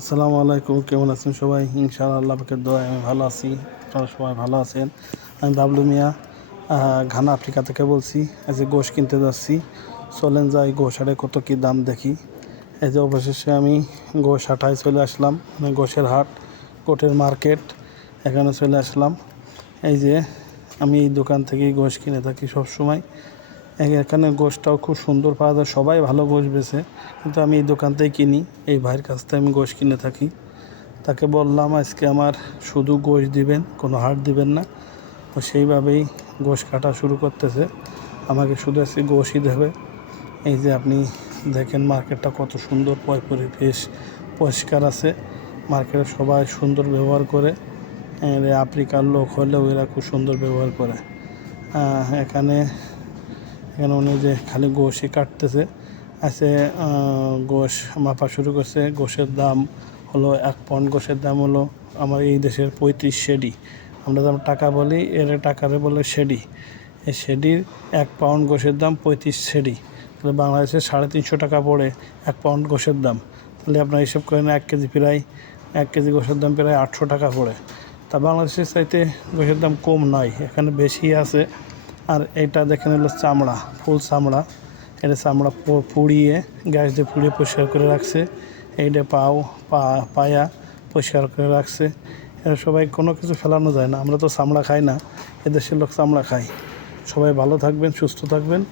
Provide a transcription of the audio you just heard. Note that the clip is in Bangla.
আসসালামু আলাইকুম, কেমন আছেন সবাই? ইনশাআল্লাহ আল্লাহ পাকের দোয়ায় আমি ভালো আছি। আপনারা সবাই ভালো আছেন? আমি বাবলু মিয়া, ঘানা আফ্রিকা থেকে বলছি। এই যে গোশ কিনতে যাচ্ছি, চলেন যাই গোশ হাটে কত কী দাম দেখি। এই যে অবশেষে আমি গোশ হাটায় চলে আসলাম, মানে গোশের হাট, গোটের মার্কেট, এখানে চলে আসলাম। এই যে আমি এই দোকান থেকেই গোশ কিনে থাকি সবসময়। এখানে গোশটাও খুব সুন্দর পাওয়া যায়, সবাই ভালো গোশ বেচে, কিন্তু আমি এই দোকান থেকেই কিনি। এই ভাইয়ের কাছ থেকে আমি গোশ কিনে থাকি। তাকে বললাম আজকে আমার শুধু গোশ দিবেন, কোনো হাড় দিবেন না। তো সেইভাবেই গোশ কাটা শুরু করতেছে, আমাকে শুধু আজকে গোশই দেবে। এই যে আপনি দেখেন মার্কেটটা কত সুন্দর, পরিবেশ পরিষ্কার আছে। মার্কেটে সবাই সুন্দর ব্যবহার করে, আফ্রিকার লোক হলেও এরা খুব সুন্দর ব্যবহার করে। এখানে উনি যে খালি গোশই কাটতেছে, আছে গোশ মাপা শুরু করছে। গোশের দাম হলো 1 পাউন্ড গোশের দাম হলো আমার এই দেশের 35 সেডি। আমরা যেমন টাকা বলি, এর টাকারে বলে সেডি। এই সেডির 1 পাউন্ড গোশের দাম 35 সেডি। তাহলে বাংলাদেশে 350 টাকা পড়ে 1 পাউন্ড গোশের দাম। তাহলে আপনার হিসাব করেন 1 কেজি প্রায় 1 কেজি গোশের দাম প্রায় 800 টাকা পড়ে। তা বাংলাদেশের চাইতে গোশের দাম কম নয়, এখানে বেশি আছে। আর এটা দেখেন হলো চামড়া, ফুল চামড়া। এটা চামড়া পুড়িয়ে, গ্যাস দিয়ে পুড়িয়ে পরিষ্কার করে রাখছে। এইটা পায়া পরিষ্কার করে রাখছে। এটা সবাই কোনো কিছু ফেলানো যায় না। আমরা তো চামড়া খাই না, এদেশের লোক চামড়া খায়। সবাই ভালো থাকবেন, সুস্থ থাকবেন।